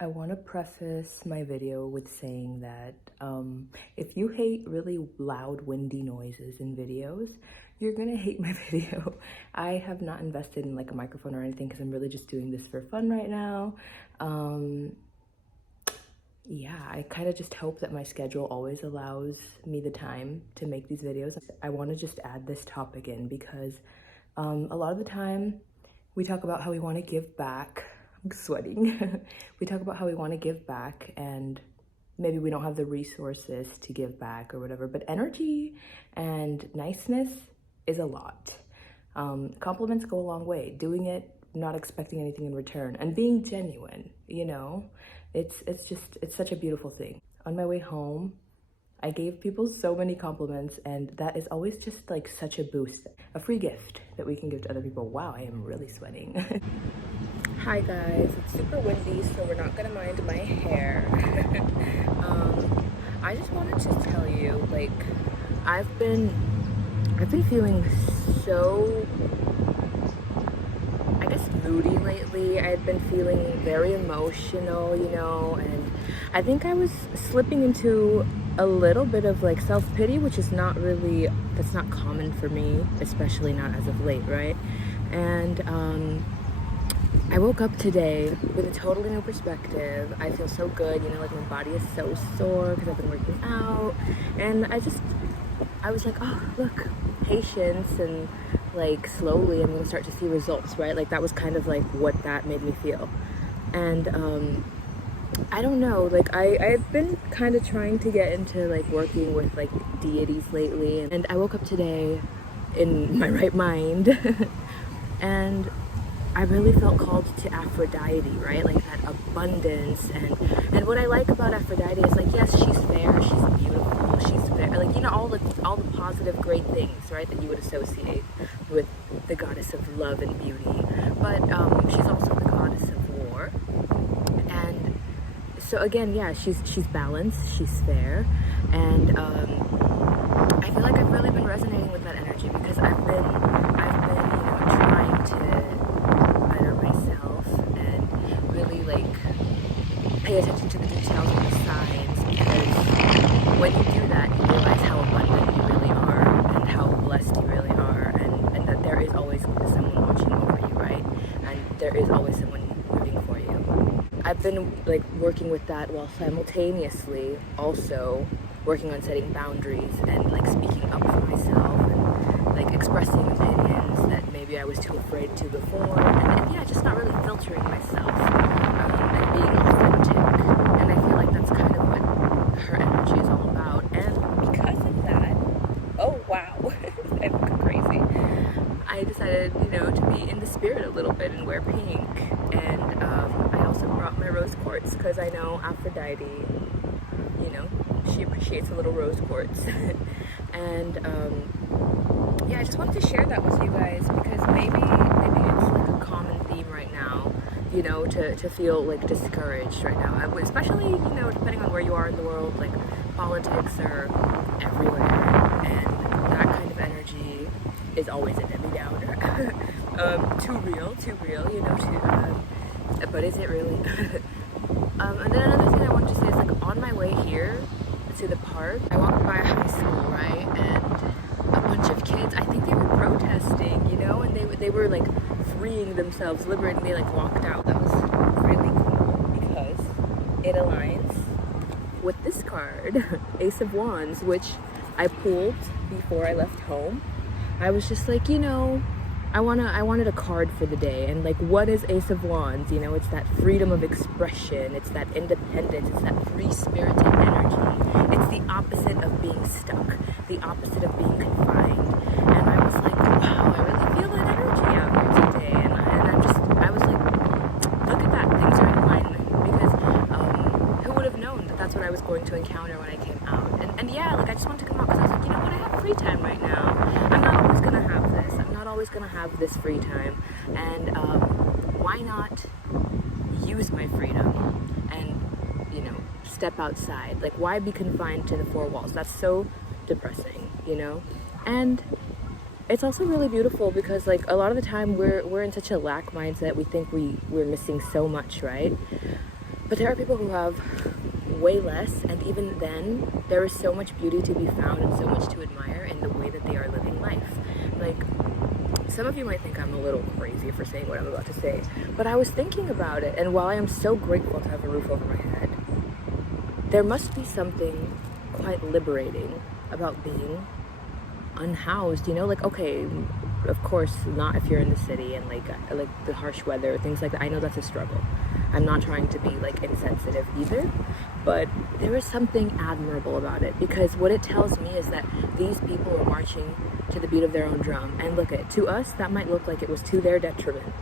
I want to preface my video with saying that if you hate really loud, windy noises in videos, you're gonna hate my video. I have not invested in like a microphone or anything because I'm really just doing this for fun right now. Yeah, I kind of just hope that my schedule always allows me the time to make these videos. I want to just add this topic in because a lot of the time we talk about how we want to give back. I'm sweating. We talk about how we want to give back and maybe we don't have the resources to give back or whatever, but energy and niceness is a lot. Compliments go a long way. Doing it, not expecting anything in return, and being genuine, you know? It's such a beautiful thing. On my way home, I gave people so many compliments, and that is always just like such a boost. A free gift that we can give to other people. Wow, I am really sweating. Hi guys, it's super windy, so we're not gonna mind my hair. I just wanted to tell you, like, I've been feeling so, I guess, moody lately. I've been feeling very emotional, you know, and I think I was slipping into a little bit of like self-pity, which is not really, that's not common for me, especially not as of late, right? And I woke up today with a totally new perspective. I feel so good, you know, like my body is so sore because I've been working out. And I was like, oh, look, patience, and like slowly I'm gonna start to see results, right? Like that was kind of like what that made me feel. And I don't know, like I've been kind of trying to get into like working with like deities lately. And I woke up today in my right mind and I really felt called to Aphrodite, right? Like that abundance, and what I like about Aphrodite is like, yes, she's fair, she's beautiful, she's fair, like, you know, all the positive great things, right, that you would associate with the goddess of love and beauty. But she's also the goddess of war, and so again, yeah, she's balanced, she's fair, and I feel like I've really been resonating with that energy because I've been you know, trying to better myself and really like pay attention to the details and the signs, because when you do that you realize how abundant you really are and how blessed you really are, and that there is always someone watching over you, right? And there is always someone rooting for you. I've been like working with that while simultaneously also working on setting boundaries and like speaking up for myself and like expressing opinions that maybe I was too afraid to before, and yeah, just not really filtering myself and being authentic. And I feel like that's kind of what her energy is all about. And because of that, oh wow, I look crazy. I decided, you know, to be in the spirit a little bit and wear pink. And I also brought my rose quartz because I know Aphrodite, you know, she appreciates a little rose quartz. And yeah, I just wanted to share that with you guys because maybe it's like a common theme right now, you know, to feel like discouraged right now. Especially, you know, depending on where you are in the world, like politics are everywhere, and that kind of energy is always a Debbie Downer. Too real, you know, but is it really? And then another thing I wanted to say is, like, on my way here to the park, I walked by a high school, right, and a bunch of kids, I think they were protesting, you know, and they were like freeing themselves, liberating, they like walked out. That was really cool because it aligns with this card, Ace of Wands, which I pulled before I left home. I was just like, you know, I wanted a card for the day, and like, what is Ace of Wands? You know, it's that freedom of expression, it's that independence, it's that free-spirited energy. It's the opposite of being stuck, the opposite of being confined. And I was like, wow, I really feel that energy out here today. And I was like, look at that, things are in alignment, because who would have known that that's what I was going to encounter when I came out? And yeah, like, I just wanted to come out because I was like, you know what, I have free time right now. I'm not always gonna have this. I'm not always gonna have this free time, and why not use my freedom and, you know, step outside? Like, why be confined to the four walls? That's so depressing, you know. And it's also really beautiful because, like, a lot of the time we're in such a lack mindset. We think we're missing so much, right? But there are people who have way less, and even then, there is so much beauty to be found and so much to admire in the way that they are living life. Like, some of you might think I'm a little crazy for saying what I'm about to say, but I was thinking about it, and while I am so grateful to have a roof over my head, there must be something quite liberating about being unhoused, you know? Like, okay, of course not if you're in the city and like the harsh weather, things like that. I know that's a struggle. I'm not trying to be like insensitive either, but there is something admirable about it, because what it tells me is that these people are marching to the beat of their own drum. And look, at to us that might look like it was to their detriment.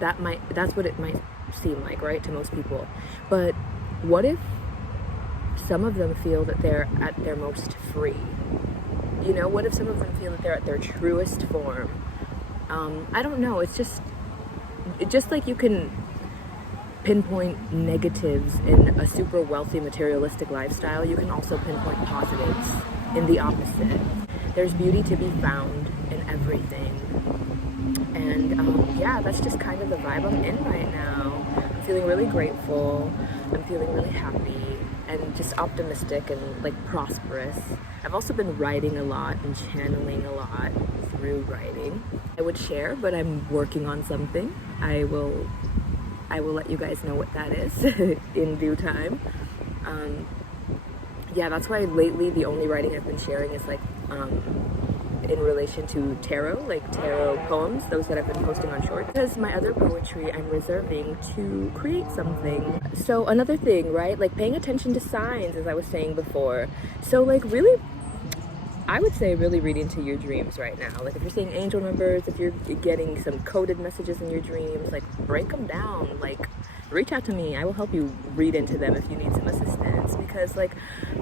That's what it might seem like, right, to most people. But what if some of them feel that they're at their most free? You know, what if some of them feel that they're at their truest form? I don't know. It's just like you can pinpoint negatives in a super wealthy materialistic lifestyle, you can also pinpoint positives in the opposite. There's beauty to be found in everything. And yeah, that's just kind of the vibe I'm in right now. I'm feeling really grateful. I'm feeling really happy and just optimistic and like prosperous. I've also been writing a lot and channeling a lot through writing. I would share, but I'm working on something. I will let you guys know what that is in due time. Yeah, that's why lately the only writing I've been sharing is like in relation to tarot, like tarot poems, those that I've been posting on Short. Because my other poetry I'm reserving to create something. So another thing, right? Like paying attention to signs, as I was saying before. So like really, I would say really read into your dreams right now. Like if you're seeing angel numbers, if you're getting some coded messages in your dreams, like break them down. Like reach out to me. I will help you read into them if you need some assistance. Because like,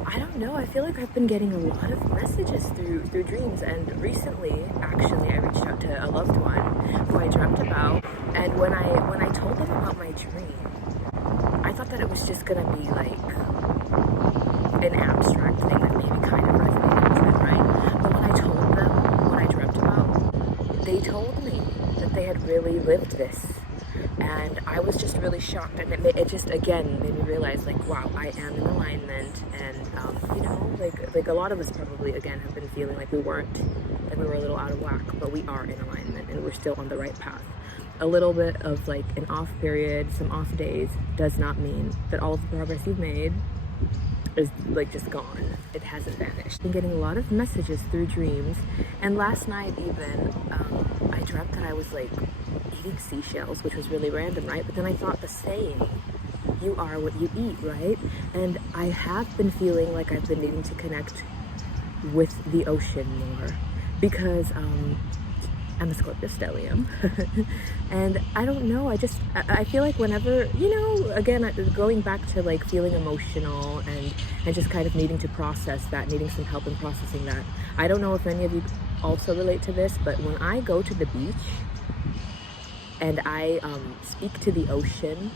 I don't know, I feel like I've been getting a lot of messages through dreams. And recently, actually, I reached out to a loved one who I dreamt about. And when I told them about my dream, I thought that it was just gonna be like an abstract thing that maybe kind of resonated with them, right? But when I told them what I dreamt about, they told me that they had really lived this. And I was just really shocked, and it just again made me realize, like, wow, I am in alignment. And you know, like a lot of us probably again have been feeling like we were a little out of whack, but we are in alignment and we're still on the right path. A little bit of like an off period, some off days, does not mean that all of the progress you've made is like just gone. It hasn't vanished. I've been getting a lot of messages through dreams, and last night even I dreamt that I was like eating seashells, which was really random, right? But then I thought the saying, you are what you eat, right? And I have been feeling like I've been needing to connect with the ocean more, because I'm a Scorpio stellium. And I don't know, I feel like whenever, you know, again, going back to like feeling emotional and just kind of needing to process that, needing some help in processing that. I don't know if any of you also relate to this, but when I go to the beach and I speak to the ocean,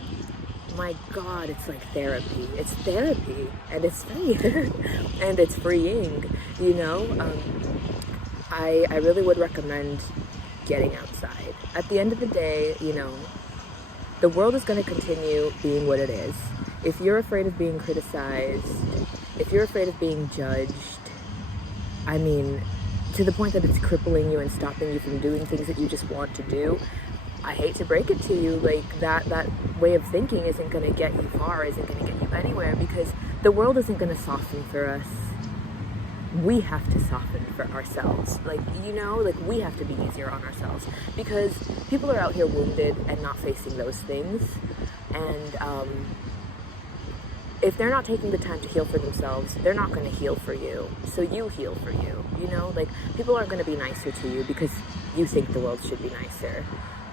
my God, it's like therapy. It's therapy, and it's free, and it's freeing, you know? I really would recommend getting outside. At the end of the day, you know, the world is going to continue being what it is. If you're afraid of being criticized, if you're afraid of being judged, I mean, to the point that it's crippling you and stopping you from doing things that you just want to do, I hate to break it to you, like that way of thinking isn't going to get you far, isn't going to get you anywhere, because the world isn't going to soften for us. We have to soften for ourselves. Like, you know, like we have to be easier on ourselves, because people are out here wounded and not facing those things. And if they're not taking the time to heal for themselves, they're not going to heal for you. So you heal for you, you know? Like, people aren't going to be nicer to you because you think the world should be nicer.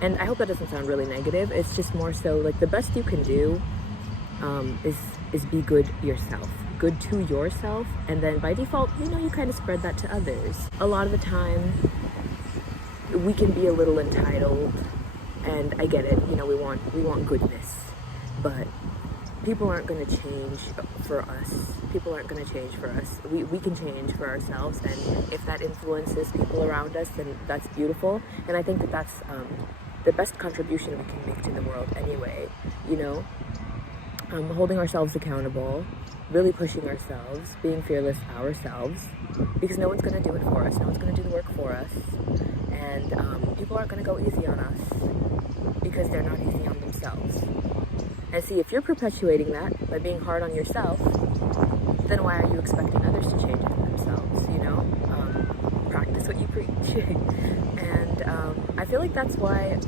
And I hope that doesn't sound really negative. It's just more so like the best you can do is be good yourself. Good to yourself, and then by default, you know, you kind of spread that to others. A lot of the time, we can be a little entitled, and I get it, you know, we want goodness, but people aren't going to change for us. People aren't going to change for us. We can change for ourselves, and if that influences people around us, then that's beautiful, and I think that that's the best contribution we can make to the world anyway, you know? holding ourselves accountable, really pushing ourselves, being fearless ourselves, because no one's going to do it for us. No one's going to do the work for us. And people aren't going to go easy on us because they're not easy on themselves. And see, if you're perpetuating that by being hard on yourself, then why are you expecting others to change it themselves, you know? Practice what you preach. And I feel like that's why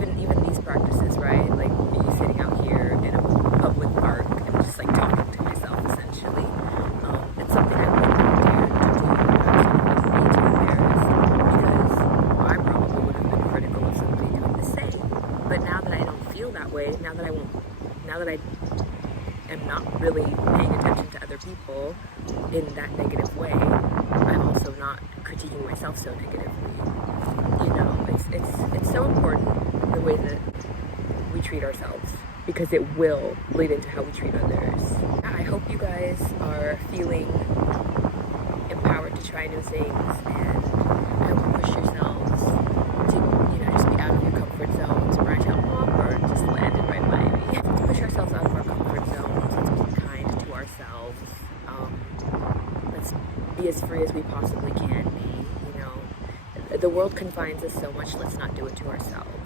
even these practices, right? Like me sitting out here in a public park and just like talking to myself essentially. It's something I wouldn't dare to do as me to embarrass because I probably would have been critical of somebody doing the same. But now that I don't feel that way, now that I am not really paying attention to other people in that negative way, I'm also not critiquing myself so negatively. You know, it's so important the way that we treat ourselves because it will lead into how we treat others. I hope you guys are feeling empowered to try new things, and I hope you push yourselves to, you know, just be out of your comfort zones, branch out more, or just landed right by me. Let's push ourselves out of our comfort zones. Let's be kind to ourselves. Let's be as free as we possibly can be. You know, the world confines us so much. Let's not do it to ourselves.